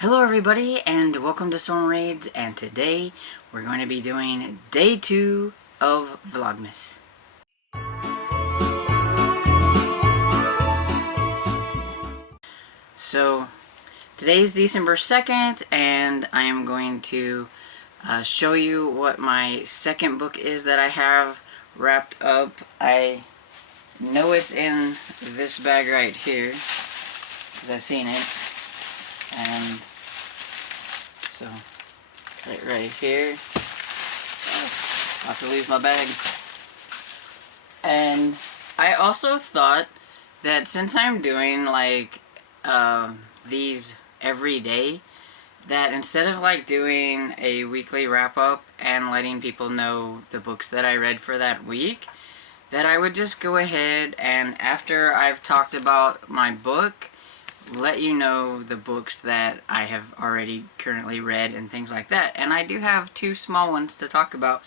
Hello everybody and welcome to Storm Raids, and today we're going to be doing day 2 of Vlogmas. So today's December 2nd and I am going to show you what my second book is that I have wrapped up. I know it's in this bag right here because I've seen it, and so got it right here. I'll have to lose my bag. And I also thought that since I'm doing like these every day, that instead of like doing a weekly wrap up and letting people know the books that I read for that week, that I would just go ahead and after I've talked about my book, let you know the books that I have already currently read and things like that. And I do have 2 small ones to talk about,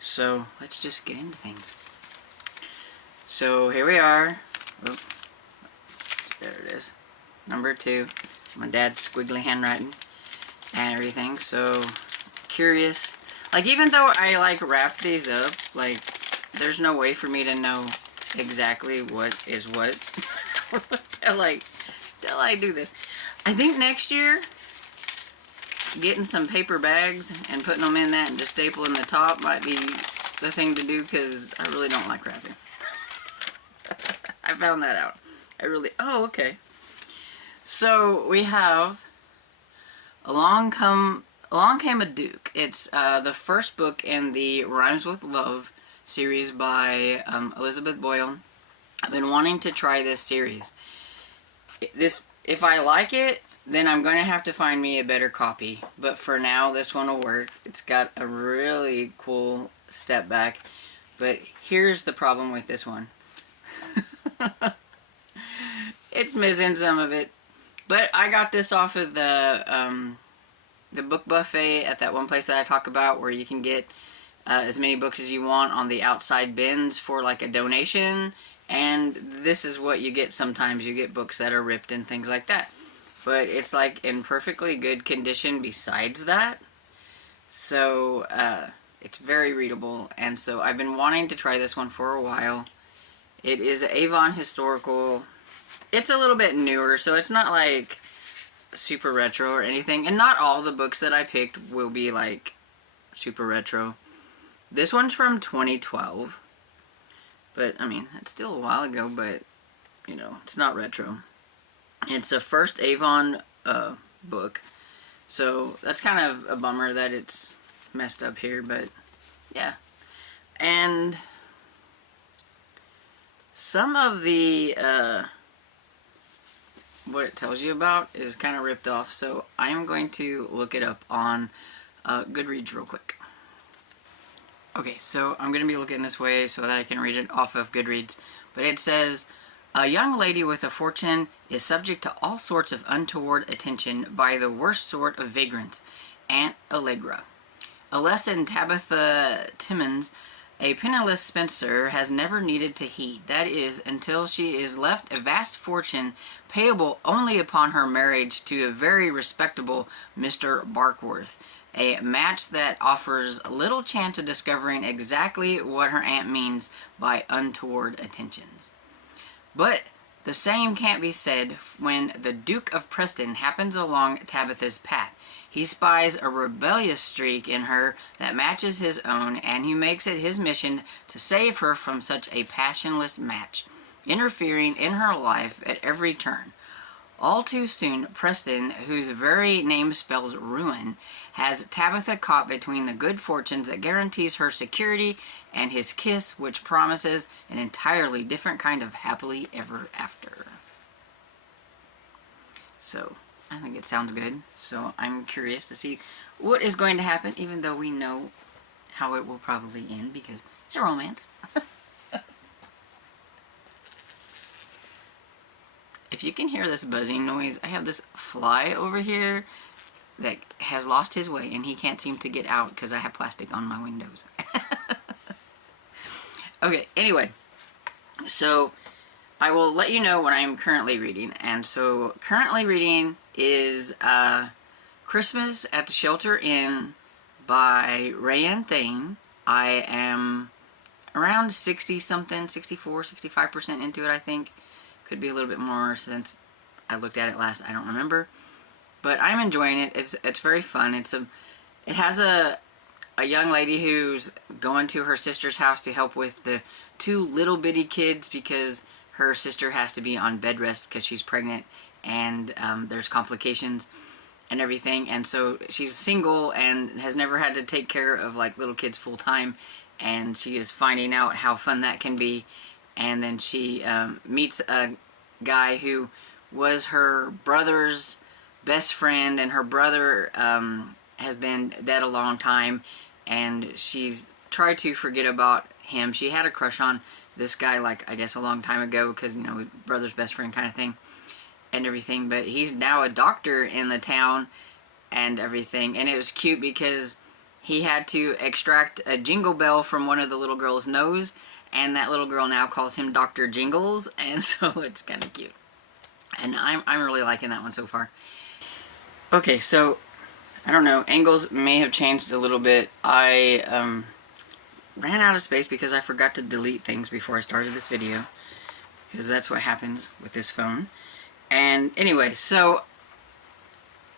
so let's just get into things. So here we are. Oop. There it is. Number 2. My dad's squiggly handwriting and everything. So curious. Like, even though I like wrapped these up, like there's no way for me to know exactly what is what till I do this. I think next year getting some paper bags and putting them in that and just stapling the top might be the thing to do, because I really don't like wrapping. I found that out. Oh, okay. So we have Along Came a Duke. It's the first book in the Rhymes with Love series by Elizabeth Boyle. I've been wanting to try this series. If I like it, then I'm going to have to find me a better copy. But for now, this one will work. It's got a really cool step back. But here's the problem with this one. It's missing some of it. But I got this off of the book buffet at that one place that I talk about, where you can get as many books as you want on the outside bins for like a donation. And this is what you get sometimes. You get books that are ripped and things like that. But it's like in perfectly good condition besides that. So it's very readable. And so I've been wanting to try this one for a while. It is Avon historical. It's a little bit newer, so it's not like super retro or anything. And not all the books that I picked will be like super retro. This one's from 2012. But, I mean, it's still a while ago, but, you know, it's not retro. It's the first Avon book. So, that's kind of a bummer that it's messed up here, but, yeah. And some of the, what it tells you about is kind of ripped off. So, I'm going to look it up on Goodreads real quick. Okay, so I'm going to be looking this way so that I can read it off of Goodreads. But it says, a young lady with a fortune is subject to all sorts of untoward attention by the worst sort of vagrants, Aunt Allegra. A lesson Tabitha Timmons, a penniless spinster, has never needed to heed. That is, until she is left a vast fortune payable only upon her marriage to a very respectable Mr. Barkworth. A match that offers little chance of discovering exactly what her aunt means by untoward attentions. But the same can't be said when the Duke of Preston happens along Tabitha's path. He spies a rebellious streak in her that matches his own, and he makes it his mission to save her from such a passionless match, interfering in her life at every turn. All too soon, Preston, whose very name spells ruin, has Tabitha caught between the good fortunes that guarantees her security and his kiss, which promises an entirely different kind of happily ever after. So, I think it sounds good. So, I'm curious to see what is going to happen, even though we know how it will probably end, because it's a romance. If you can hear this buzzing noise, I have this fly over here that has lost his way and he can't seem to get out because I have plastic on my windows. Okay, anyway, so I will let you know what I am currently reading. And so currently reading is Christmas at the Shelter Inn by Rayanne Thane. I am around 60 something, 64, 65% into it, I think. Could be a little bit more since I looked at it last, I don't remember. But I'm enjoying it. It's very fun. It has a young lady who's going to her sister's house to help with the 2 little bitty kids because her sister has to be on bed rest because she's pregnant and there's complications and everything. And so she's single and has never had to take care of like little kids full time, and she is finding out how fun that can be. And then she meets a guy who was her brother's best friend, and her brother has been dead a long time, and she's tried to forget about him. She had a crush on this guy, like, I guess a long time ago, because, you know, brother's best friend kind of thing and everything. But he's now a doctor in the town and everything. And it was cute because he had to extract a jingle bell from one of the little girl's nose, and that little girl now calls him Dr. Jingles, and so it's kind of cute. And I'm really liking that one so far. Okay, so I don't know, angles may have changed a little bit. I ran out of space because I forgot to delete things before I started this video, because that's what happens with this phone. And anyway, so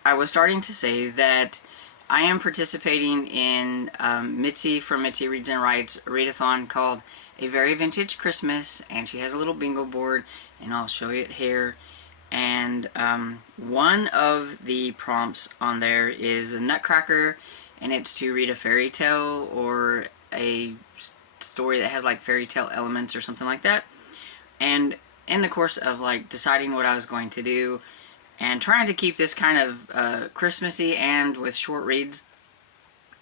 I was starting to say that I am participating in Mitzi from Mitzi Reads and Writes readathon called A Very Vintage Christmas, and she has a little bingo board, and I'll show you it here. And one of the prompts on there is a Nutcracker, and it's to read a fairy tale or a story that has like fairy tale elements or something like that. And in the course of like deciding what I was going to do and trying to keep this kind of Christmassy and with short reads,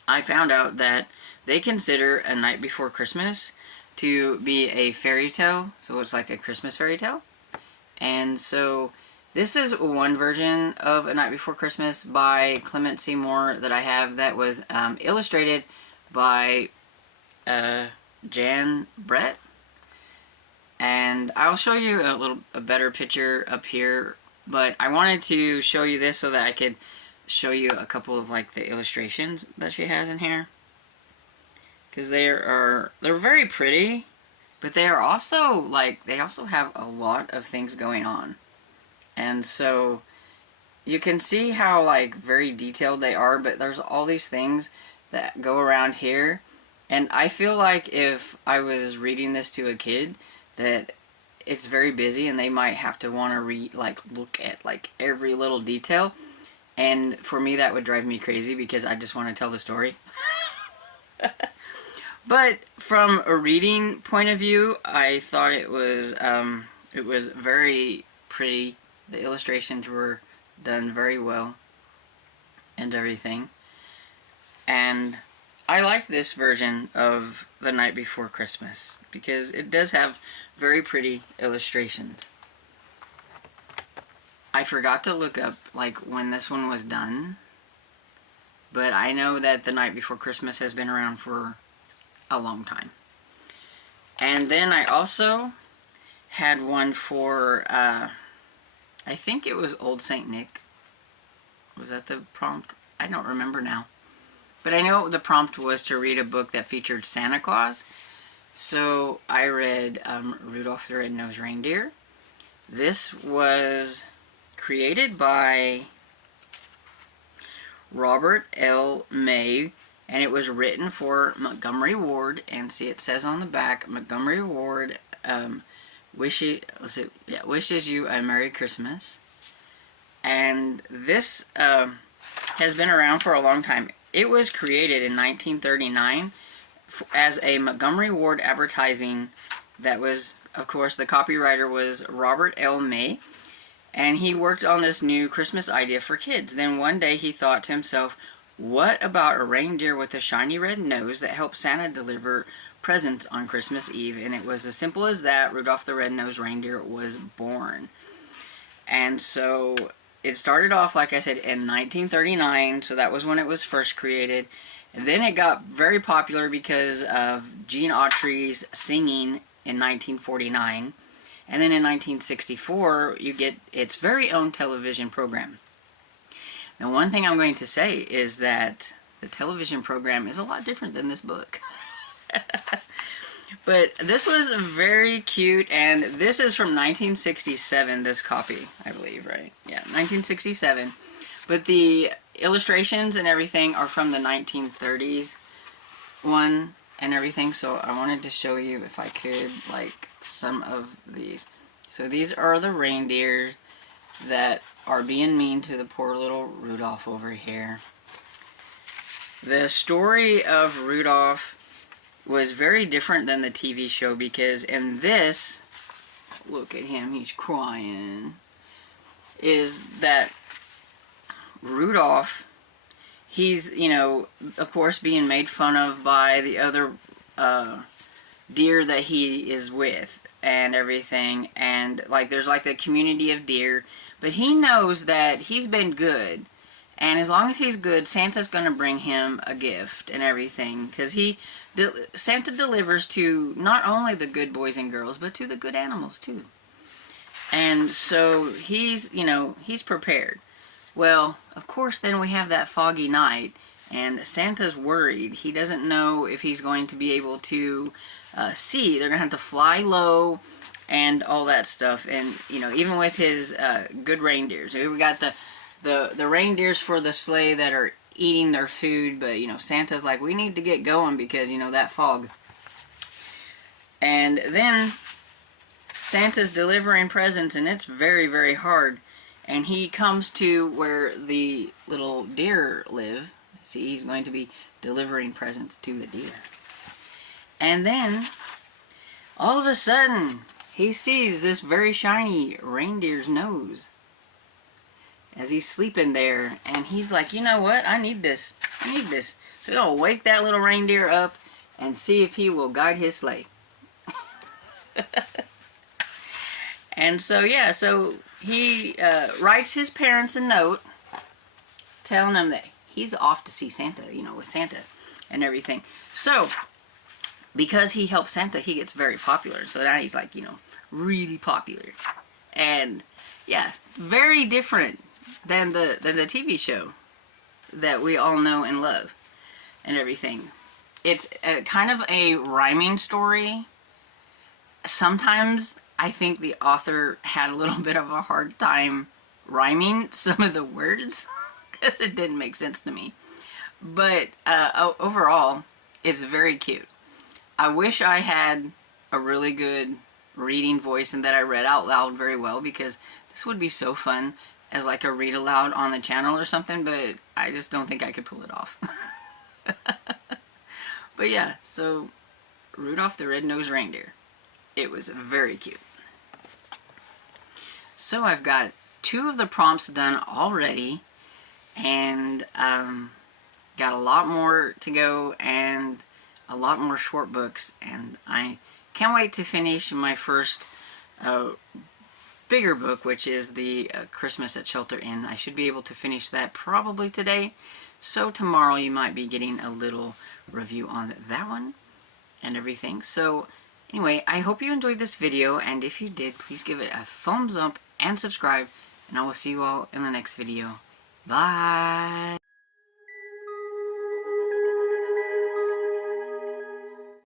I found out that they consider A Night Before Christmas to be a fairy tale, so it's like a Christmas fairy tale. And so this is one version of A Night Before Christmas by Clement Seymour that I have that was illustrated by Jan Brett. And I'll show you a better picture up here, but I wanted to show you this so that I could show you a couple of like the illustrations that she has in here, because they're very pretty, but they are also like, they also have a lot of things going on. And so you can see how like very detailed they are, but there's all these things that go around here. And I feel like if I was reading this to a kid, that it's very busy and they might have to want to look at like every little detail. And for me, that would drive me crazy because I just want to tell the story. But from a reading point of view, I thought it was very pretty. The illustrations were done very well and everything. And I like this version of The Night Before Christmas because it does have very pretty illustrations. I forgot to look up like when this one was done, but I know that The Night Before Christmas has been around for a long time. And then I also had one for I think it was Old Saint Nick. Was that the prompt? I don't remember now. But I know the prompt was to read a book that featured Santa Claus. So I read Rudolph the Red-Nosed Reindeer. This was created by Robert L. May, and it was written for Montgomery Ward. And see, it says on the back, Montgomery Ward wishes you a Merry Christmas. And this has been around for a long time. It was created in 1939 as a Montgomery Ward advertising that was, of course, the copywriter was Robert L. May, and he worked on this new Christmas idea for kids. Then one day he thought to himself, what about a reindeer with a shiny red nose that helps Santa deliver presents on Christmas Eve? And it was as simple as that. Rudolph the Red-Nosed Reindeer was born. And so it started off, like I said, in 1939, so that was when it was first created. And then it got very popular because of Gene Autry's singing in 1949. And then in 1964, you get its very own television program. And one thing I'm going to say is that the television program is a lot different than this book. But this was very cute, and this is from 1967, this copy, I believe, right? Yeah, 1967. But the illustrations and everything are from the 1930s one and everything, so I wanted to show you, if I could, like, some of these. So these are the reindeer that are being mean to the poor little Rudolph over here. The story of Rudolph was very different than the TV show, because in this, look at him, he's crying, is that Rudolph, he's, you know, of course being made fun of by the other deer that he is with and everything, and like there's like the community of deer, but he knows that he's been good, and as long as he's good, Santa's gonna bring him a gift and everything, because Santa delivers to not only the good boys and girls, but to the good animals too. And so he's, you know, he's prepared. Well, of course, then we have that foggy night, and Santa's worried. He doesn't know if he's going to be able to see. They're going to have to fly low and all that stuff. And, you know, even with his good reindeers. We got the reindeers for the sleigh that are eating their food, but, you know, Santa's like, we need to get going because, you know, that fog. And then Santa's delivering presents, and it's very, very hard. And he comes to where the little deer live. See, he's going to be delivering presents to the deer. And then, all of a sudden, he sees this very shiny reindeer's nose as he's sleeping there. And he's like, you know what? I need this. I need this. So he'll wake that little reindeer up and see if he will guide his sleigh. And so, yeah, so he writes his parents a note telling them that he's off to see Santa, you know, with Santa and everything. So, because he helps Santa, he gets very popular. So now he's like, you know, really popular. And, yeah, very different than the TV show that we all know and love and everything. It's kind of a rhyming story. Sometimes I think the author had a little bit of a hard time rhyming some of the words because it didn't make sense to me. But overall, it's very cute. I wish I had a really good reading voice and that I read out loud very well, because this would be so fun as like a read aloud on the channel or something, but I just don't think I could pull it off. But yeah, so Rudolph the Red-Nosed Reindeer. It was very cute. So I've got 2 of the prompts done already, and got a lot more to go and a lot more short books, and I can't wait to finish my first bigger book, which is the Christmas at Shelter Inn. I should be able to finish that probably today, so tomorrow you might be getting a little review on that one and everything. So anyway, I hope you enjoyed this video, and if you did, please give it a thumbs up and subscribe, and I will see you all in the next video. Bye!